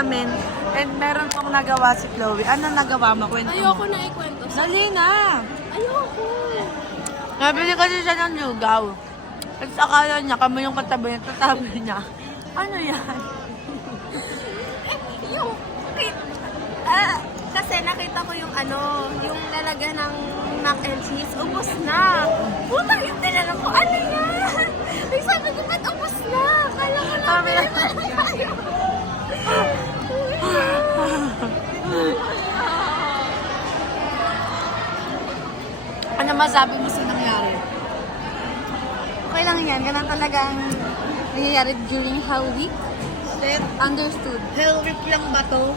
namin. And meron pong nagawa si Chloe. Ano nagawa mo? Kwento mo. Ayoko na ikwento. Dali na. Ayoko. Nabili kasi siya ng lugaw. At akala niya, kami yung katabi niya, tatabi niya. Ano yan? Yung, kasi nakita ko yung yung lalagyan ng mac and cheese, ubos na. Puta, yung tinanong ko, ano yan? Ay, sabi ko, ba't ubos na? Kala ko Sabi na. tayo. Ano masabi mo sa nangyari? Okay lang yan, ganun talaga ang nangyayari during Hell Week. Understood. Hell week lang ba to?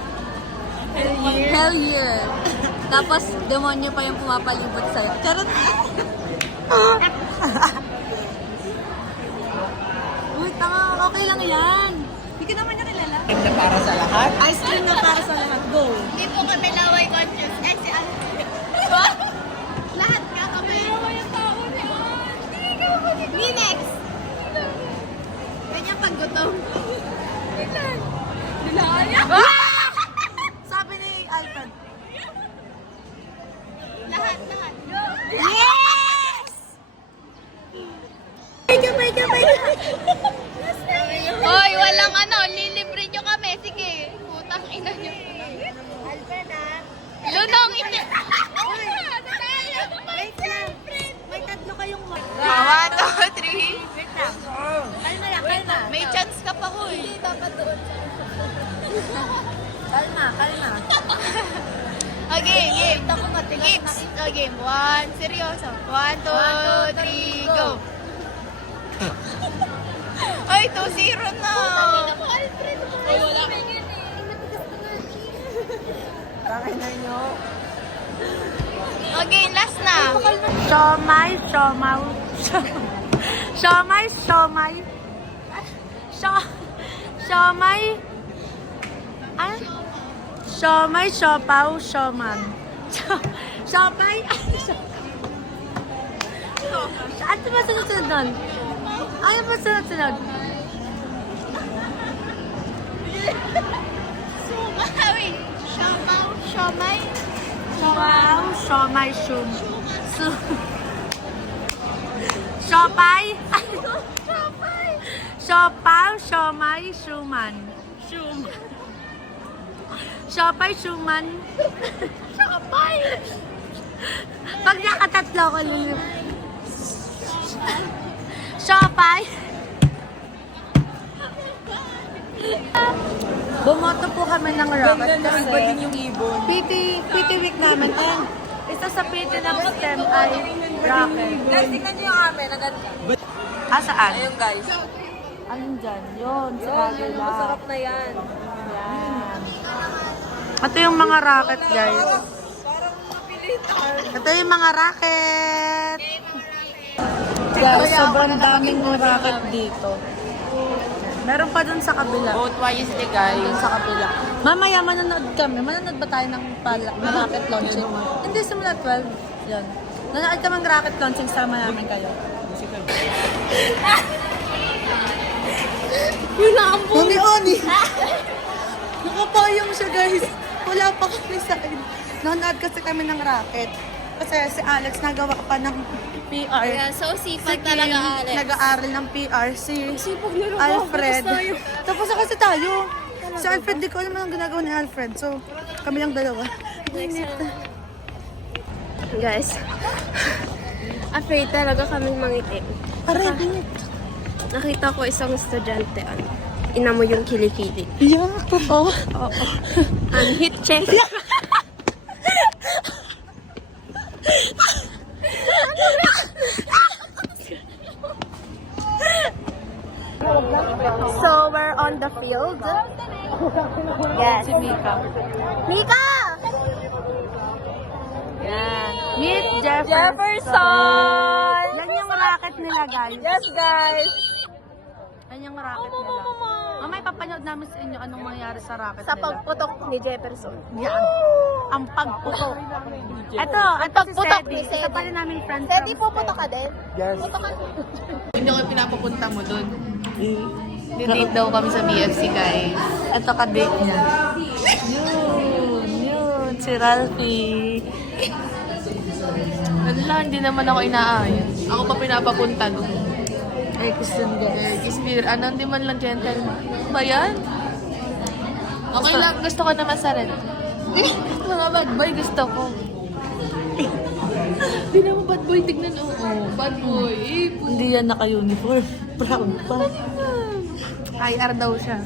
Hell year. Tapos, demonyo pa yung pumapalibot sa'yo. Charot! Uy, tama. Okay lang yan. Hindi ka naman niya kilala. Ice cream na para sa lahat? Ice cream na para sa lahat. Go! Hindi po kami laway conscious. Eh, si Al. Lahat nga kami. Laway ang tao ni Al. Me next. Ganyan pag gutom. Bilan. Bilan niya. Sabi ni Alfred. Lahat. Yes! May ka. Hoy, walang lilibre nyo kami. Sige, putang ina nyo. Alfred, Lunong, hindi. Wait lang. May tatlo kayong 1, 2, 3. Wait lang. Kalma. May chance ka pa, hoy. Hindi, dapat doon. Kalma. Okay, game. Kids. Game. 1, seryoso. 1, 2, 3, go. Ay, 2-0 na. Ay, wala. Bakit na nyo? Okay, last na. Siomay. Siomay, siopaw, sioman. Siomay. Ano ba sunod doon? Ano ba sunod? Wait. Siopaw, siomay. Siopaw, siomay, Siopay. Siopaw, siomay, suman. Siopay, suman. Siopay. Pag nakatatlo ko lulip. Siopay. Bumoto po kami ng rocket kasi yung ibon. PT week namin. And isa sa PT ng STEM ay rocket. Guys, tingnan nyo yung amin. Ang ganda. Saan? Ayun guys. Anong dyan? Yun, sa kabila. Masarap na yan. Yan. Ito yung mga rocket, guys. Parang napilitan. Ito yung mga rocket. Guys, sobrang daming rocket dito. Meron pa dun sa kabila. Both wisely guys. Dun sa kabila. Mamaya, manonood kami. Manonood ba tayo ng rocket launching? Hindi, simula 12. Yan. Nanonood kami ng rocket launching, sama namin kayo. Yun na ang Oni! Nakapayong siya, guys. Wala pa kami sa akin. Nanonood kasi kami ng rocket. Kasi si Alex nagawa pa ng PR. Yeah, so sipag Si talaga, Kim, Alex. nag-aaral ng PR. Si Sipag nyo Alfred. Tapos na kasi tayo. Si Alfred, di ko alam ang ginagawa ni Alfred. So, kami lang dalawa. Guys, afraid talaga kaming mangitim. Aray, dinit. Nakita ko isang estudyante, ina mo yung kilikili. Yeah, totoo. Oo. Hit check. So, we're on the field. Yes. Si Mika. Mika! Yan. Meet Jefferson. Jefferson! Yan yung rocket nila, guys. Yes, guys! Yan yung rocket nila. Mamay, papanood namin sa inyo anong mangyari sa rocket Sa nila. pagputok ni Jefferson. Yan. Ang pagputok. Ito pagputok si ni Sedi. Sedi. Isa pa rin namin friend Sedi, from puputok ka din? Yes. Puputok ka din. Hindi ko pinapapunta mo dun. Didate daw kami sa BFC, guys. Ito ka-date niya. Yun, si Ralphie. Wala, hindi naman ako inaayos. Ako pa pinapapunta doon. Ay, Christian guys. Kispir, ano, hindi man lang gentleman. Ba yan? Okay lang, gusto ko naman sa red. Mga bad boy, gusto ko. Hindi naman bad boy, tignan, oo. Bad boy. Hindi yan naka-uniform. Proud pa. IR daw siya.